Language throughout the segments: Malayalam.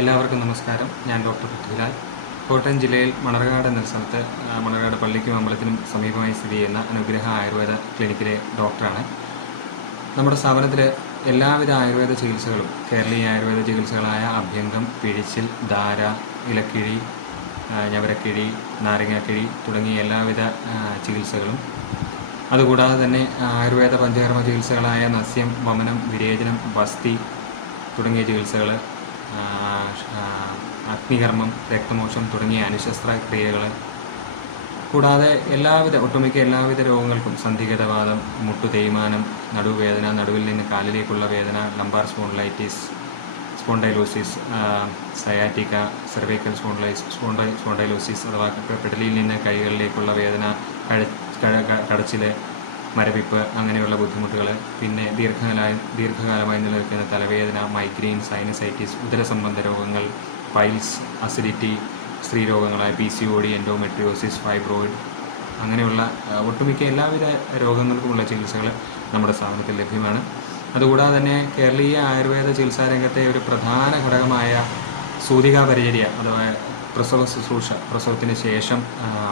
എല്ലാവർക്കും നമസ്കാരം. ഞാൻ ഡോക്ടർ പൃഥ്വിലാൽ. കോട്ടയം ജില്ലയിൽ മണർകാട് എന്ന സ്ഥലത്ത് മണർകാട് പള്ളിക്കും അമ്പലത്തിനും സമീപമായി സ്ഥിതി ചെയ്യുന്ന അനുഗ്രഹ ആയുർവേദ ക്ലിനിക്കിലെ ഡോക്ടറാണ്. നമ്മുടെ സ്ഥാപനത്തിൽ എല്ലാവിധ ആയുർവേദ ചികിത്സകളും കേരളീയ ആയുർവേദ ചികിത്സകളായ അഭ്യംഗം, പിഴിച്ചിൽ, ധാര, ഇലക്കിഴി, ഞവരക്കിഴി, നാരങ്ങാക്കിഴി തുടങ്ങിയ എല്ലാവിധ ചികിത്സകളും, അതുകൂടാതെ തന്നെ ആയുർവേദ പഞ്ചകർമ്മ ചികിത്സകളായ നസ്യം, വമനം, വിരേചനം, ബസ്തി തുടങ്ങിയ ചികിത്സകൾ, അഗ്നികർമ്മം, രക്തമോക്ഷം തുടങ്ങിയ അനുശസ്ത്ര ക്രിയകൾ, കൂടാതെ ഒട്ടുമിക്ക എല്ലാവിധ രോഗങ്ങൾക്കും സന്ധിഗതവാദം, മുട്ടു തേയ്മാനം, നടുവേദന, നടുവിൽ നിന്ന് കാലിലേക്കുള്ള വേദന, lumbar spondylosis, sciatica, cervical spondylosis അഥവാ പെടലിയിൽ നിന്ന് കൈകളിലേക്കുള്ള വേദന, കടച്ചിൽ, മരവിപ്പ് അങ്ങനെയുള്ള ബുദ്ധിമുട്ടുകൾ, പിന്നെ ദീർഘകാലമായി നിലനിൽക്കുന്ന തലവേദന, മൈഗ്രെയിൻ, സൈനസൈറ്റിസ്, ഉദരസംബന്ധ രോഗങ്ങൾ, പൈൽസ്, അസിഡിറ്റി, സ്ത്രീരോഗങ്ങളായ PCOD, എൻഡോമെട്രിയോസിസ്, ഫൈബ്രോയിഡ് അങ്ങനെയുള്ള ഒട്ടുമിക്ക എല്ലാവിധ രോഗങ്ങൾക്കുമുള്ള ചികിത്സകൾ നമ്മുടെ സ്ഥാപനത്തിൽ ലഭ്യമാണ്. അതുകൂടാതെ തന്നെ കേരളീയ ആയുർവേദ ചികിത്സാ രംഗത്തെ ഒരു പ്രധാന ഘടകമായ സൂതികാ പരിചര്യ അഥവാ പ്രസവ ശുശ്രൂഷ, പ്രസവത്തിന് ശേഷം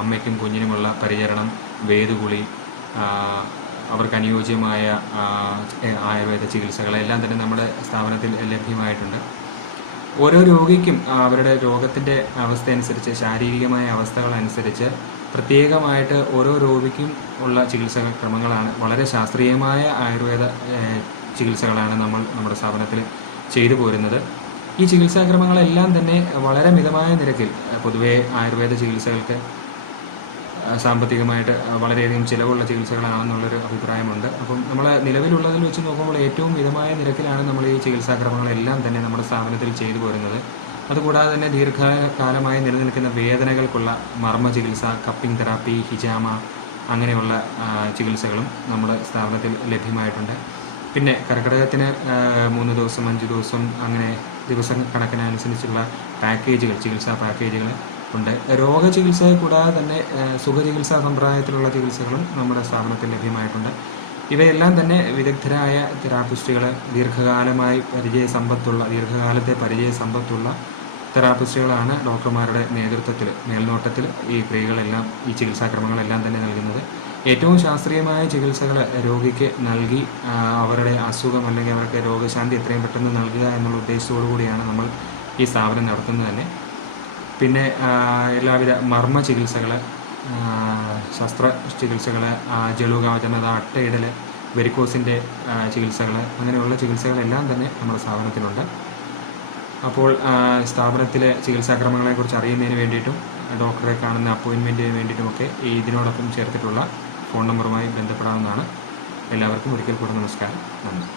അമ്മയ്ക്കും കുഞ്ഞിനുമുള്ള പരിചരണം, വേദുകുളി, അവർക്ക് അനുയോജ്യമായ ആയുർവേദ ചികിത്സകളെല്ലാം തന്നെ നമ്മുടെ സ്ഥാപനത്തിൽ ലഭ്യമായിട്ടുണ്ട്. ഓരോ രോഗിക്കും അവരുടെ രോഗത്തിൻ്റെ അവസ്ഥയനുസരിച്ച്, ശാരീരികമായ അവസ്ഥകളനുസരിച്ച് പ്രത്യേകമായിട്ട് ഓരോ രോഗിക്കും ഉള്ള ചികിത്സാ ക്രമങ്ങളാണ്, വളരെ ശാസ്ത്രീയമായ ആയുർവേദ ചികിത്സകളാണ് നമ്മുടെ സ്ഥാപനത്തിൽ ചെയ്തു പോരുന്നത്. ഈ ചികിത്സാക്രമങ്ങളെല്ലാം തന്നെ വളരെ മിതമായ നിരക്കിൽ, പൊതുവേ ആയുർവേദ ചികിത്സകൾക്ക് സാമ്പത്തികമായിട്ട് വളരെയധികം ചിലവുള്ള ചികിത്സകളാണെന്നുള്ളൊരു അഭിപ്രായമുണ്ട്. അപ്പം നമ്മൾ നിലവിലുള്ളതിൽ വെച്ച് നോക്കുമ്പോൾ ഏറ്റവും മിതമായ നിരക്കിലാണ് നമ്മൾ ഈ ചികിത്സാക്രമങ്ങളെല്ലാം തന്നെ നമ്മുടെ സ്ഥാപനത്തിൽ ചെയ്തു പോരുന്നത്. അതുകൂടാതെ തന്നെ ദീർഘകാലമായി നിലനിൽക്കുന്ന വേദനകൾക്കുള്ള മർമ്മ ചികിത്സ, കപ്പിംഗ് തെറാപ്പി, ഹിജാമ അങ്ങനെയുള്ള ചികിത്സകളും നമ്മുടെ സ്ഥാപനത്തിൽ ലഭ്യമായിട്ടുണ്ട്. പിന്നെ കർക്കിടകത്തിന് 3 ദിവസം, 5 ദിവസം അങ്ങനെ ദിവസം കണക്കിനനുസരിച്ചുള്ള പാക്കേജുകൾ, ചികിത്സാ പാക്കേജുകൾ ഉണ്ട്. രോഗചികിത്സ കൂടാതെ തന്നെ സുഖചികിത്സാ സമ്പ്രദായത്തിലുള്ള ചികിത്സകളും നമ്മുടെ സ്ഥാപനത്തിൽ ലഭ്യമായിട്ടുണ്ട്. ഇവയെല്ലാം തന്നെ വിദഗ്ധരായ തെറാപ്പിസ്റ്റുകൾ, ദീർഘകാലത്തെ പരിചയസമ്പത്തുള്ള തെറാപ്പിസ്റ്റുകളാണ് ഡോക്ടർമാരുടെ മേൽനോട്ടത്തിൽ ഈ ക്രിയകളെല്ലാം, ഈ ചികിത്സാക്രമങ്ങളെല്ലാം തന്നെ നൽകുന്നത്. ഏറ്റവും ശാസ്ത്രീയമായ ചികിത്സകൾ രോഗിക്ക് നൽകി അവരുടെ അസുഖം അല്ലെങ്കിൽ അവർക്ക് രോഗശാന്തി എത്രയും പെട്ടെന്ന് നൽകുക എന്നുള്ള ഉദ്ദേശത്തോടു കൂടിയാണ് നമ്മൾ ഈ സ്ഥാപനം നടത്തുന്നത് തന്നെ. പിന്നെ എല്ലാവിധ മർമ്മ ചികിത്സകൾ, ശസ്ത്ര ചികിത്സകൾ, ജളുകവചനത, അട്ടയിടൽ, വെരിക്കോസിൻ്റെ ചികിത്സകൾ അങ്ങനെയുള്ള ചികിത്സകളെല്ലാം തന്നെ നമ്മുടെ സ്ഥാപനത്തിലുണ്ട്. അപ്പോൾ സ്ഥാപനത്തിലെ ചികിത്സാക്രമങ്ങളെക്കുറിച്ച് അറിയുന്നതിന് വേണ്ടിയിട്ടും ഡോക്ടറെ കാണുന്ന അപ്പോയിൻമെൻറ്റിന് വേണ്ടിയിട്ടുമൊക്കെ ഇതിനോടൊപ്പം ചേർത്തിട്ടുള്ള ഫോൺ നമ്പറുമായി ബന്ധപ്പെടാവുന്നതാണ്. എല്ലാവർക്കും ഒരിക്കൽ കൂടെ നമസ്കാരം. നന്ദി.